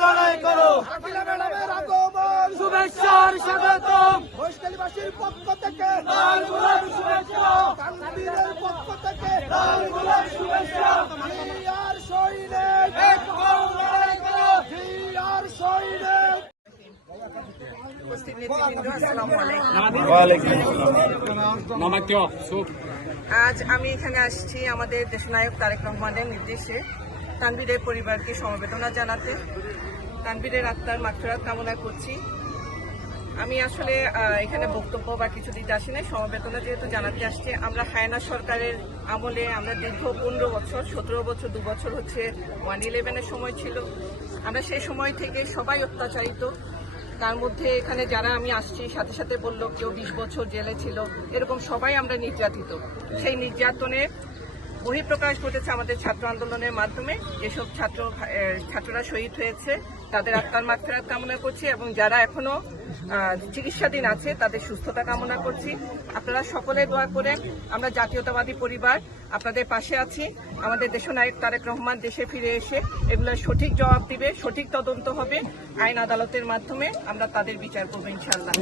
লড়াই করো শুভেচ্ছার স্বাগতম পক্ষ থেকে আজ আমি এখানে আসছি আমাদের দেশনায়ক তারেক রহমানের নির্দেশে তানবীরের পরিবারকে সমবেদনা জানাতে। তানবীরের আত্মার মাগফিরাত কামনা করছি। আমি আসলে এখানে বক্তব্য বা কিছু দিতে আসি নাই সমবেদনা যেহেতু জানাতে আসছে। আমরা হায়না সরকারের আমলে আমরা দীর্ঘ পনেরো বছর সতেরো বছর দু বছর হচ্ছে ওয়ান ইলেভেনের সময় ছিল। আমরা সেই সময় থেকে সবাই অত্যাচারিত। তার মধ্যে এখানে যারা আমি আসছি, সাথে সাথে বলল কেউ বিশ বছর জেলে ছিল, এরকম সবাই আমরা নির্যাতিত। সেই নির্যাতনে বহিঃপ্রকাশ ঘটেছে আমাদের ছাত্র আন্দোলনের মাধ্যমে। যেসব ছাত্র ছাত্ররা শহীদ হয়েছে। তাদের আত্মার মাত্রা কামনা করছি এবং যারা এখনও চিকিৎসাধীন আছে, তাদের সুস্থতা কামনা করছি। আপনারা সকলে দোয়া করে আমরা জাতীয়তাবাদী পরিবার আপনাদের পাশে আছি। আমাদের দেশনায়ক তারেক রহমান দেশে ফিরে এসে এগুলোর সঠিক জবাব দিবে, সঠিক তদন্ত হবে। আইন আদালতের মাধ্যমে আমরা তাদের বিচার করব ইনশাল্লাহ